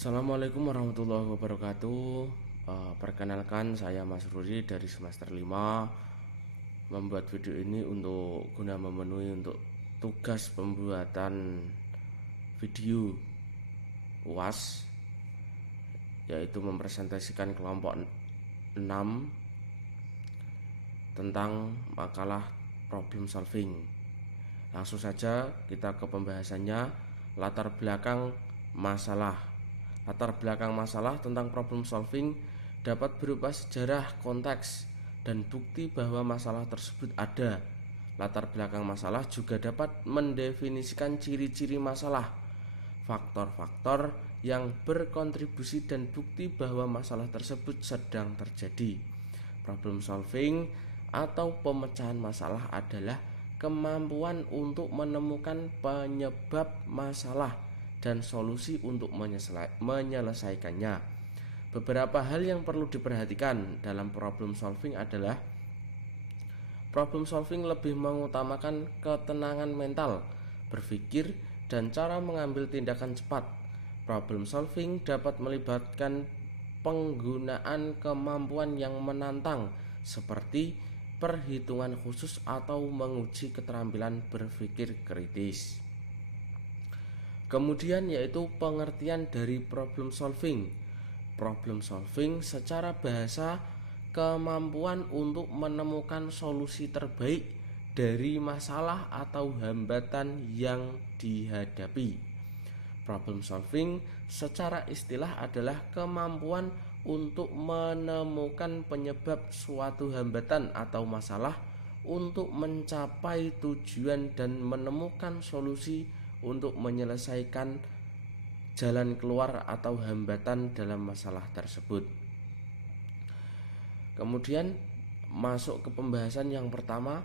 Assalamualaikum warahmatullahi wabarakatuh. Perkenalkan, saya Mas Ruri dari semester 5. Membuat video ini untuk guna memenuhi untuk tugas pembuatan video UAS, yaitu mempresentasikan kelompok 6 tentang makalah problem solving. Langsung saja kita ke pembahasannya. Latar belakang masalah tentang problem solving dapat berupa sejarah, konteks, dan bukti bahwa masalah tersebut ada. Latar belakang masalah juga dapat mendefinisikan ciri-ciri masalah, faktor-faktor yang berkontribusi, dan bukti bahwa masalah tersebut sedang terjadi. Problem solving atau pemecahan masalah adalah kemampuan untuk menemukan penyebab masalah dan solusi untuk menyelesaikannya. Beberapa hal yang perlu diperhatikan dalam problem solving adalah: problem solving lebih mengutamakan ketenangan mental, berpikir, dan cara mengambil tindakan cepat. Problem solving dapat melibatkan penggunaan kemampuan yang menantang seperti perhitungan khusus atau menguji keterampilan berpikir kritis. Kemudian yaitu pengertian dari problem solving. Problem solving secara bahasa kemampuan untuk menemukan solusi terbaik dari masalah atau hambatan yang dihadapi. Problem solving secara istilah adalah kemampuan untuk menemukan penyebab suatu hambatan atau masalah untuk mencapai tujuan dan menemukan solusi untuk menyelesaikan jalan keluar atau hambatan dalam masalah tersebut. Kemudian masuk ke pembahasan yang pertama.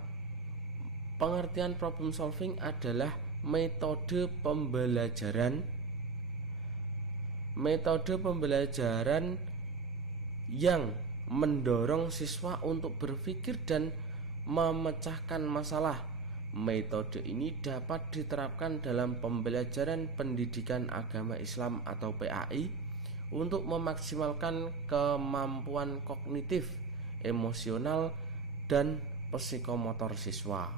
Pengertian problem solving adalah metode pembelajaran yang mendorong siswa untuk berpikir dan memecahkan masalah. Metode ini dapat diterapkan dalam pembelajaran pendidikan agama Islam atau PAI untuk memaksimalkan kemampuan kognitif, emosional, dan psikomotor siswa.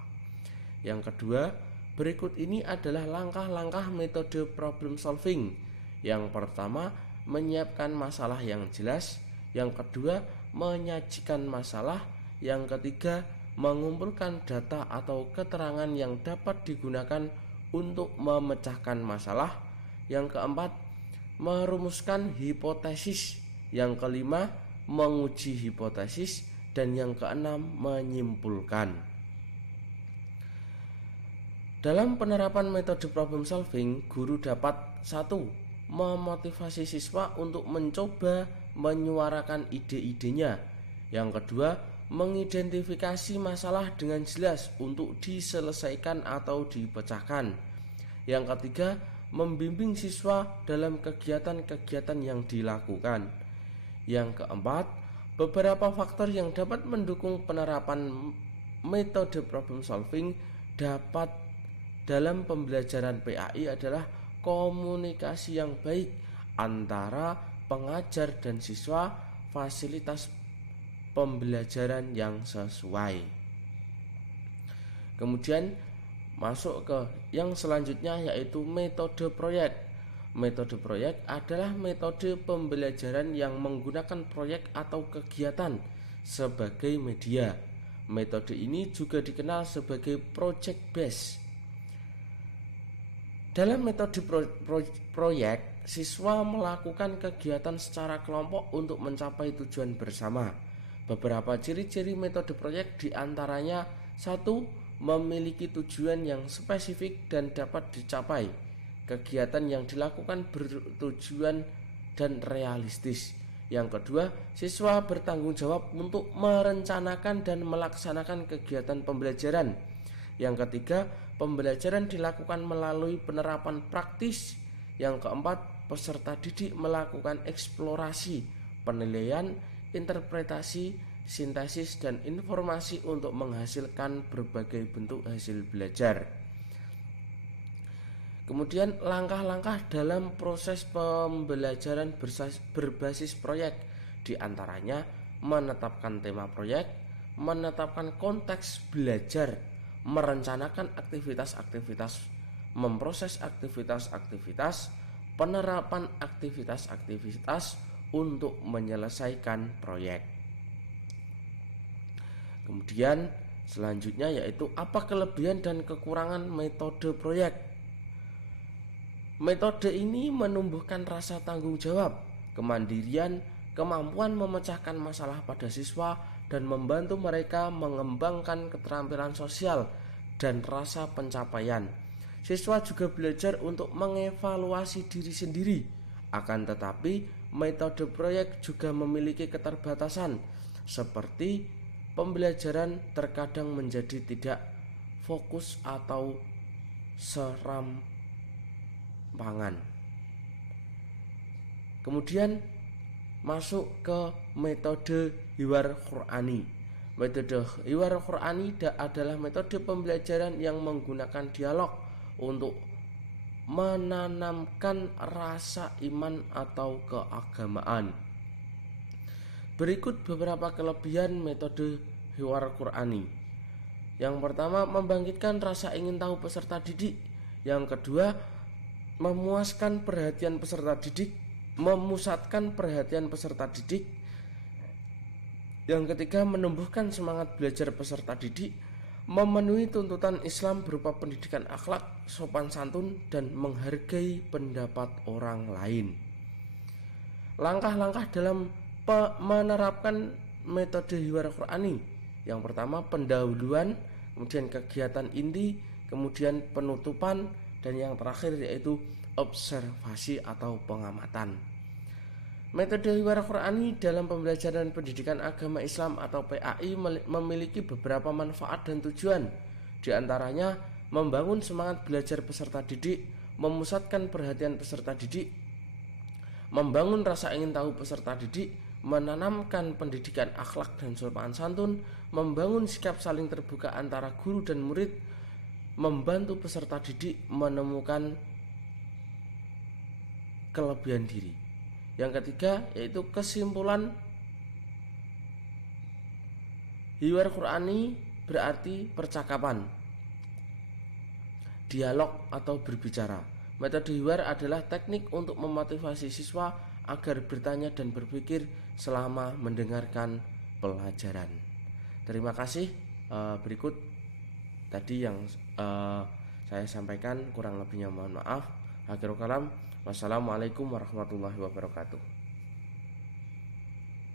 Yang kedua, berikut ini adalah langkah-langkah metode problem solving. Yang pertama, menyiapkan masalah yang jelas. Yang kedua, menyajikan masalah. Yang ketiga, mengumpulkan data atau keterangan yang dapat digunakan untuk memecahkan masalah. Yang keempat, merumuskan hipotesis. Yang kelima, menguji hipotesis. Dan yang keenam, menyimpulkan. Dalam penerapan metode problem solving, guru dapat: 1. Memotivasi siswa untuk mencoba menyuarakan ide-idenya. Yang kedua, mengidentifikasi masalah dengan jelas untuk diselesaikan atau dipecahkan. Yang ketiga, membimbing siswa dalam kegiatan-kegiatan yang dilakukan. Yang keempat, beberapa faktor yang dapat mendukung penerapan metode problem solving dalam pembelajaran PAI adalah komunikasi yang baik antara pengajar dan siswa, fasilitas pembelajaran yang sesuai. Kemudian masuk ke yang selanjutnya, yaitu metode proyek. Metode proyek adalah metode pembelajaran yang menggunakan proyek atau kegiatan sebagai media. Metode ini juga dikenal sebagai project based. Dalam metode proyek, siswa melakukan kegiatan secara kelompok untuk mencapai tujuan bersama. Beberapa ciri-ciri metode proyek diantaranya: 1. Memiliki tujuan yang spesifik dan dapat dicapai. Kegiatan yang dilakukan bertujuan dan realistis. Yang kedua, siswa bertanggung jawab untuk merencanakan dan melaksanakan kegiatan pembelajaran. Yang ketiga, pembelajaran dilakukan melalui penerapan praktis. Yang keempat, peserta didik melakukan eksplorasi, penilaian, interpretasi, sintesis, dan informasi untuk menghasilkan berbagai bentuk hasil belajar. Kemudian langkah-langkah dalam proses pembelajaran berbasis proyek, diantaranya menetapkan tema proyek, menetapkan konteks belajar, merencanakan aktivitas-aktivitas, memproses aktivitas-aktivitas, penerapan aktivitas-aktivitas untuk menyelesaikan proyek. Kemudian selanjutnya yaitu apa kelebihan dan kekurangan metode proyek. Metode ini menumbuhkan rasa tanggung jawab, kemandirian, kemampuan memecahkan masalah pada siswa, dan membantu mereka mengembangkan keterampilan sosial dan rasa pencapaian. Siswa juga belajar untuk mengevaluasi diri sendiri. Akan tetapi, metode proyek juga memiliki keterbatasan, seperti pembelajaran terkadang menjadi tidak fokus atau serampangan. Kemudian masuk ke metode Hiwar Qur'ani. Metode Hiwar Qur'ani adalah metode pembelajaran yang menggunakan dialog untuk menanamkan rasa iman atau keagamaan. Berikut beberapa kelebihan metode Hiwar Qur'ani. Yang pertama, membangkitkan rasa ingin tahu peserta didik. Yang kedua, memuaskan perhatian peserta didik, memusatkan perhatian peserta didik. Yang ketiga, menumbuhkan semangat belajar peserta didik, memenuhi tuntutan Islam berupa pendidikan akhlak, sopan santun, dan menghargai pendapat orang lain. Langkah-langkah dalam menerapkan metode Hiwar Qur'ani. Yang pertama, pendahuluan, kemudian kegiatan inti, kemudian penutupan, dan yang terakhir yaitu observasi atau pengamatan. Metode Hiwar Qur'ani dalam pembelajaran pendidikan agama Islam atau PAI memiliki beberapa manfaat dan tujuan. Di antaranya membangun semangat belajar peserta didik, memusatkan perhatian peserta didik, membangun rasa ingin tahu peserta didik, menanamkan pendidikan akhlak dan sopan santun, membangun sikap saling terbuka antara guru dan murid, membantu peserta didik menemukan kelebihan diri. Yang ketiga yaitu kesimpulan, Hiwar Qur'ani berarti percakapan, dialog atau berbicara. Metode Hiwar adalah teknik untuk memotivasi siswa agar bertanya dan berpikir selama mendengarkan pelajaran. Terima kasih. Berikut tadi yang saya sampaikan, kurang lebihnya mohon maaf. Akhirul kalam, wassalamualaikum warahmatullahi wabarakatuh.